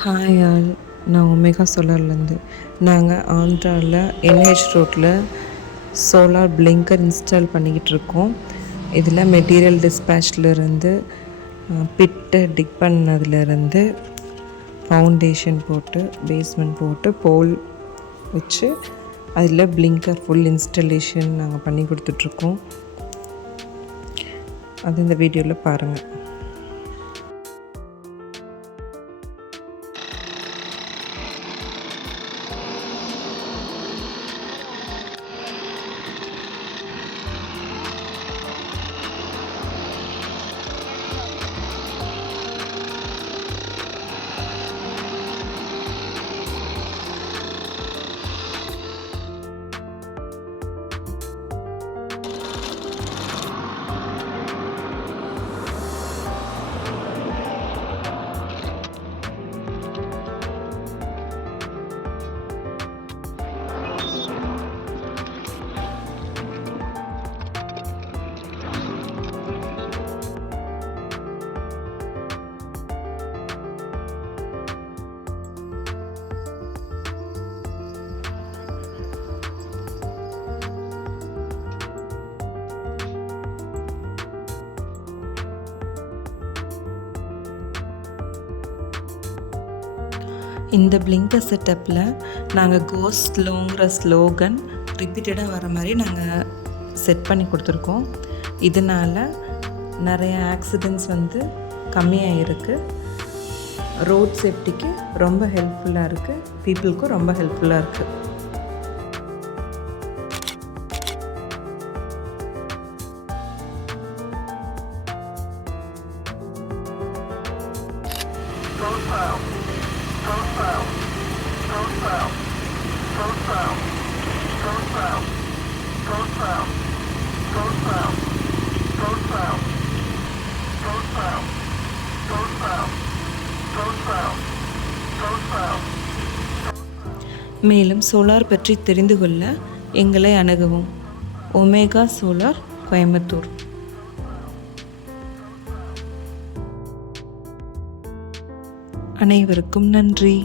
Hi all, நான் omega சோலார்லேருந்து. நாங்கள் ஆந்திராவில் என்ஹெச் ரோட்டில் சோலார் பிளிங்கர் இன்ஸ்டால் பண்ணிக்கிட்டு இருக்கோம். இதில் மெட்டீரியல் டிஸ்பேச்லேருந்து பிட்டு டிக் பண்ணதுலேருந்து ஃபவுண்டேஷன் போட்டு பேஸ்மெண்ட் போட்டு போல் வச்சு அதில் பிளிங்கர் ஃபுல் இன்ஸ்டலேஷன் நாங்கள் பண்ணி கொடுத்துட்ருக்கோம். அது இந்த வீடியோவில் பாருங்கள். இந்த பிளிங்கர் செட்டப்பில் நாங்கள் கோ ஸ்லோங்கிற ஸ்லோகன் ரிப்பீட்டடாக வர மாதிரி நாங்கள் செட் பண்ணி கொடுத்துருக்கோம். இதனால் நிறைய ஆக்சிடெண்ட்ஸ் கம்மியாக இருக்குது. ரோட் சேஃப்டிக்கு ரொம்ப ஹெல்ப்ஃபுல்லாக இருக்குது. பீப்புளுக்கும் ரொம்ப ஹெல்ப்ஃபுல்லாக இருக்குது. மேலும் சோலார் பற்றி தெரிந்து கொள்ள எங்களை அணுகவும். Omega solar, Coimbatore. அனைவருக்கும் நன்றி.